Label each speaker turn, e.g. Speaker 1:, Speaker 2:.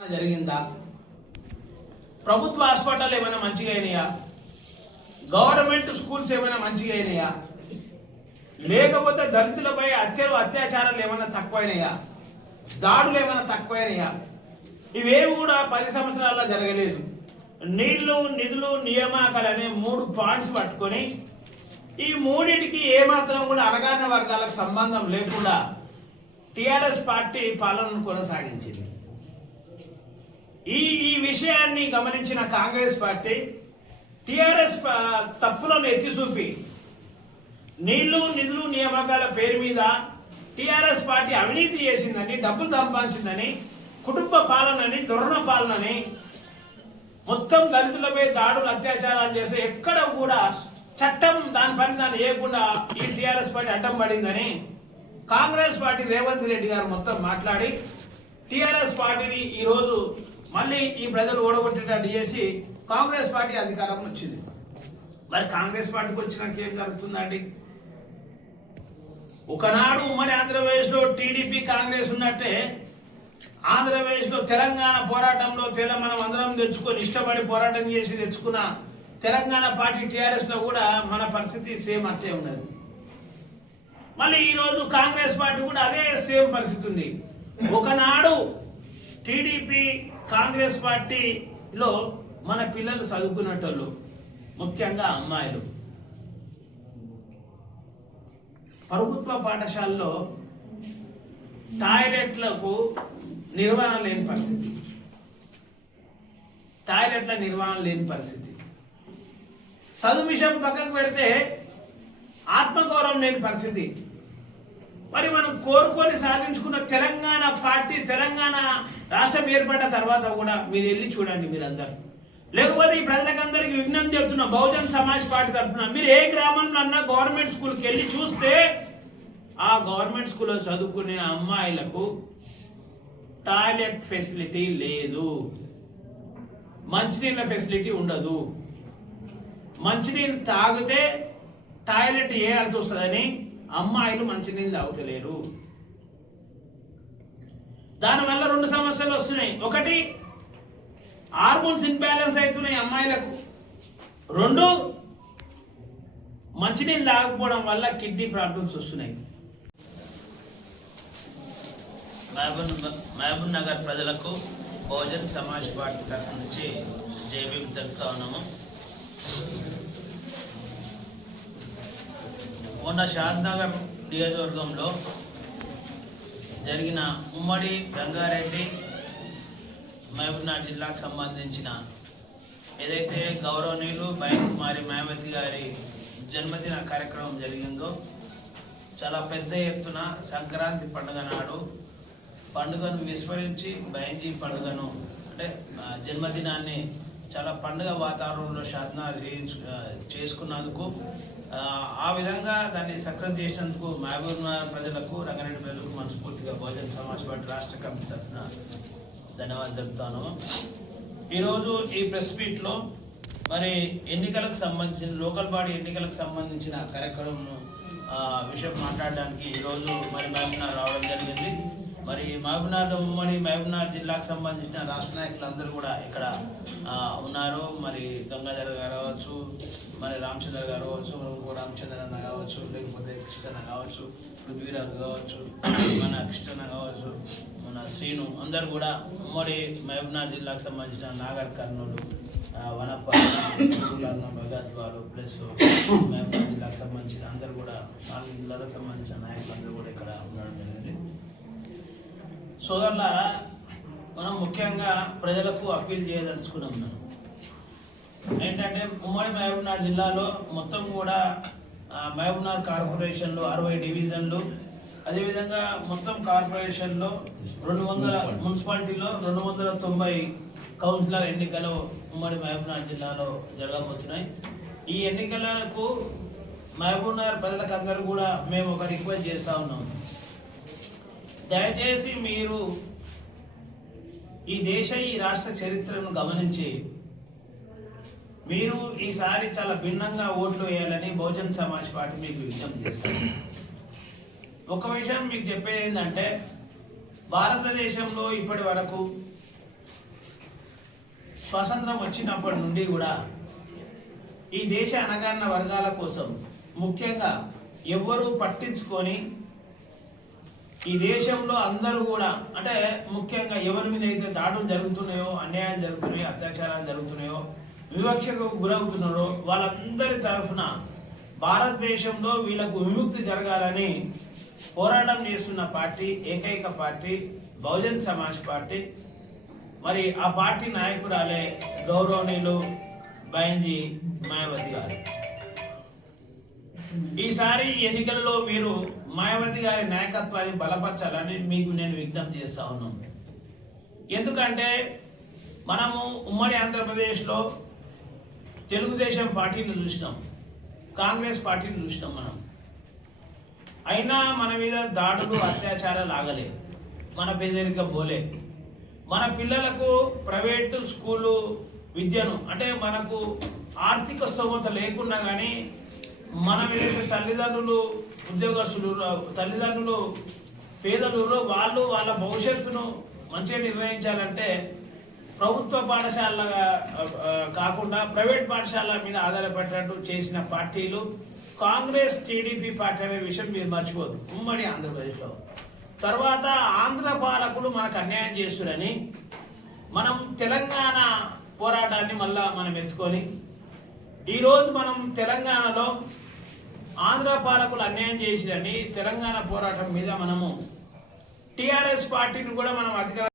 Speaker 1: జరిగిందా? ప్రభుత్వ హాస్పిటల్ ఏమైనా మంచిగా అయినాయా? గవర్నమెంట్ స్కూల్స్ ఏమైనా మంచిగా అయినాయా? లేకపోతే దళితులపై హత్యలు అత్యాచారాలు ఏమైనా తక్కువైనాయా? దాడులు ఏమైనా తక్కువైనాయా? ఇవేవి కూడా పది సంవత్సరాల్లో జరగలేదు. నీళ్ళు నిధులు నియామకాలు అనే మూడు పాయింట్స్ పట్టుకొని ఈ మూడింటికి ఏమాత్రం కూడా అణగారిన వర్గాలకు సంబంధం లేకుండా టిఆర్ఎస్ పార్టీ పాలనను కొనసాగించింది. ఈ ఈ విషయాన్ని గమనించిన కాంగ్రెస్ పార్టీ టిఆర్ఎస్ తప్పులను ఎత్తి చూపి నీళ్ళు నిధులు నియామకాల పేరు మీద టిఆర్ఎస్ పార్టీ అవినీతి చేసిందని డబ్బులు సంపాదించిందని కుటుంబ పాలనని దురణ పాలనని మొత్తం దళితులపై దాడులు అత్యాచారాలు చేస్తే ఎక్కడ కూడా చట్టం దాని పని దాన్ని వేయకుండా ఈ టిఆర్ఎస్ పార్టీ అడ్డం పడిందని కాంగ్రెస్ పార్టీ రేవంత్ రెడ్డి గారు మొత్తం మాట్లాడి టిఆర్ఎస్ పార్టీని ఈరోజు మళ్ళీ ఈ ప్రజలు ఓడగొట్టేటట్టు చేసి కాంగ్రెస్ పార్టీ అధికారం వచ్చింది. మరి కాంగ్రెస్ పార్టీకి వచ్చినాక ఏం జరుగుతుందండి? ఒకనాడు ఉమ్మడి ఆంధ్రప్రదేశ్లో టీడీపీ కాంగ్రెస్ ఉన్నట్టే ఆంధ్రప్రదేశ్లో తెలంగాణ పోరాటంలో తెల మనం అందరం తెచ్చుకొని ఇష్టపడి పోరాటం చేసి తెచ్చుకున్న తెలంగాణ పార్టీ టీఆర్ఎస్లో కూడా మన పరిస్థితి సేమ్ అంతే ఉన్నది. మళ్ళీ ఈరోజు కాంగ్రెస్ పార్టీ కూడా అదే సేమ్ పరిస్థితి ఉంది. ఒకనాడు టీడీపీ కాంగ్రెస్ పార్టీలో మన పిల్లలు చదువుకున్నటోళ్ళు ముఖ్యంగా అమ్మాయిలు. ప్రభుత్వ పాఠశాలలో టాయిలెట్లకు నిర్వహణ లేని పరిస్థితి. టాయిలెట్ల నిర్వహణ లేని పరిస్థితి. చదువు విషయం పక్కకు పెడితే ఆత్మగౌరవం లేని పరిస్థితి. మరి మనం కోరుకొని సాధించుకున్న తెలంగాణ పార్టీ తెలంగాణ రాష్ట్రం ఏర్పడ్డ తర్వాత కూడా మీరు వెళ్ళి చూడండి మీరందరూ. లేకపోతే ఈ ప్రజలకందరికీ విజ్ఞప్తి చెప్తున్నా బహుజన్ సమాజ్ పార్టీ తరఫున మీరు ఏ గ్రామంలో అన్నా గవర్నమెంట్ స్కూల్కి వెళ్ళి చూస్తే ఆ గవర్నమెంట్ స్కూల్లో చదువుకునే అమ్మాయిలకు టాయిలెట్ ఫెసిలిటీ లేదు. మంచినీళ్ళ ఫెసిలిటీ ఉండదు. మంచినీళ్ళు తాగితే టాయిలెట్ వేయాల్సి వస్తుందని అమ్మాయిలు మంచినీళ్ళు తాగుతలేరు. దానివల్ల రెండు సమస్యలు వస్తున్నాయి. ఒకటి హార్మోన్స్ ఇన్బ్యాలెన్స్ అవుతున్నాయి అమ్మాయిలకు. రెండు మంచినీళ్ళు తాగకపోవడం వల్ల కిడ్నీ ప్రాబ్లమ్స్ వస్తున్నాయి. మహబూబ్ మహబూబ్ నగర్ ప్రజలకు భోజన్ సమాజ్ పార్టీ తరఫు నుంచి జేబీ తెలుపుతా ఉన్నాము మొన్న షాద్నగర్ నియోజకవర్గంలో జరిగిన ఉమ్మడి రంగారెడ్డి మహబూబ్నగర్ జిల్లాకు సంబంధించిన ఏదైతే గౌరవనీయులు కుమారి మాయావతి గారి జన్మదిన కార్యక్రమం జరిగిందో చాలా పెద్ద ఎత్తున సంక్రాంతి పండుగ నాడు పండుగను విస్మరించి బయంజీ పండుగను అంటే జన్మదినాన్ని చాలా పండుగ వాతావరణంలో సాధనాలు చేయించు చేసుకున్నందుకు ఆ, విధంగా దాన్ని సక్సెస్ చేసినందుకు మహబూబ్ నగర్ ప్రజలకు రంగారెడ్డి ప్రజలకు మనస్ఫూర్తిగా బహుజన సమాజ్ పార్టీ రాష్ట్ర కమిటీ తరఫున ధన్యవాదాలు తెలుపుతాను. ఈరోజు ఈ ప్రెస్ మీట్లో మరి ఎన్నికలకు సంబంధించిన లోకల్ బాడీ ఎన్నికలకు సంబంధించిన కార్యక్రమంను విషయం మాట్లాడడానికి ఈరోజు మరి మహబూబ్నగర్ రావడం జరిగింది. మరి మహబూబ్నగర్ ఉమ్మడి మహబూబ్నగర్ జిల్లాకు సంబంధించిన రాష్ట్ర నాయకులందరూ కూడా ఇక్కడ ఉన్నారు. మరి గంగాధర్ గారు కావచ్చు మరి రామచంద్ర గారు కావచ్చు రామచంద్ర అన్న కావచ్చు లేకపోతే కృష్ణ కావచ్చు పృథ్వీరాజు కావచ్చు మన కృష్ణ కావచ్చు మన శ్రీను అందరు కూడా ఉమ్మడి మహబూబ్నగర్ జిల్లాకు సంబంధించిన నాగర్ కర్నూలు వనప్ప భగత్ వారు ప్లస్ మహబూబ్నగర్ జిల్లాకు సంబంధించిన అందరు కూడా నాలుగు జిల్లాలకు సంబంధించిన నాయకులందరూ కూడా ఇక్కడ ఉండడం జరిగింది. సోదరులారా మనం ముఖ్యంగా ప్రజలకు అప్పీల్ చేయదలుచుకున్నాం మనం. ఏంటంటే ఉమ్మడి మహబూబ్నగర్ జిల్లాలో మొత్తం కూడా ఆ, మహబూబ్నగర్ కార్పొరేషన్లో అరవై డివిజన్లు అదేవిధంగా మొత్తం కార్పొరేషన్లో రెండు వందల మున్సిపాలిటీలో రెండు వందల తొంభై కౌన్సిలర్ ఎన్నికలు ఉమ్మడి మహబూబ్నగర్ జిల్లాలో జరగబోతున్నాయి. ఈ ఎన్నికలకు మహబూబ్నగర్ ప్రజలకు అందరూ కూడా మేము ఒక రిక్వెస్ట్ చేస్తా ఉన్నాం. దయచేసి మీరు ఈ దేశ ఈ రాష్ట్ర చరిత్రను గమనించి మీరు ఈసారి చాలా భిన్నంగా ఓట్లు వేయాలని బహుజన్ సమాజ్ పార్టీ మీకు విజ్ఞప్తి చేస్తారు ఒక విషయం మీకు చెప్పేది ఏంటంటే భారతదేశంలో ఇప్పటి వరకు స్వాతంత్రం వచ్చినప్పటి నుండి కూడా ఈ దేశ అనగారిన వర్గాల కోసం ముఖ్యంగా ఎవ్వరూ పట్టించుకొని ఈ దేశంలో అందరూ కూడా అంటే ముఖ్యంగా ఎవరి మీద అయితే దాడులు జరుగుతున్నాయో అన్యాయాలు జరుగుతున్నాయో అత్యాచారాలు జరుగుతున్నాయో వివక్షకు గురవుతున్నారో వాళ్ళందరి తరఫున భారతదేశంలో వీళ్ళకు విముక్తి జరగాలని పోరాటం చేస్తున్న పార్టీ ఏకైక పార్టీ బహుజన్ సమాజ్ పార్టీ. మరి ఆ పార్టీ నాయకురాలే గౌరవనీయులు బయంజీ మాయావతి గారు. ఈసారి ఎన్నికల్లో మీరు మాయావతి గారి నాయకత్వాన్ని బలపరచాలని మీకు నేను విజ్ఞప్తి చేస్తా ఉన్నాను ఎందుకంటే మనము ఉమ్మడి ఆంధ్రప్రదేశ్లో తెలుగుదేశం పార్టీని చూసినాం. కాంగ్రెస్ పార్టీని చూసినాం మనం. అయినా మన మీద దాడులు అత్యాచారాలు ఆగలే. మన పేదరిక పోలే. మన పిల్లలకు ప్రైవేటు స్కూలు విద్యను అంటే మనకు ఆర్థిక స్తోమత లేకున్నా కానీ మనం మీద తల్లిదండ్రులు ఉద్యోగస్తులు తల్లిదండ్రులు పేదలు వాళ్ళు వాళ్ళ భవిష్యత్తును మంచిగా నిర్వహించాలంటే ప్రభుత్వ పాఠశాల కాకుండా ప్రైవేట్ పాఠశాల మీద ఆధారపడినట్టు చేసిన పార్టీలు కాంగ్రెస్ టీడీపీ పార్టీ అనే విషయం మీరు మర్చిపోదు. ఉమ్మడి ఆంధ్రప్రదేశ్లో. తర్వాత ఆంధ్ర పాలకులు మనకు అన్యాయం చేస్తురని మనం తెలంగాణ పోరాటాన్ని మళ్ళా మనం ఎత్తుకొని ఈరోజు మనం తెలంగాణలో ఆంధ్ర పాలకులు అన్యాయం చేసిరని తెలంగాణ పోరాటం మీద మనము టిఆర్ఎస్ పార్టీని కూడా మనం అధికార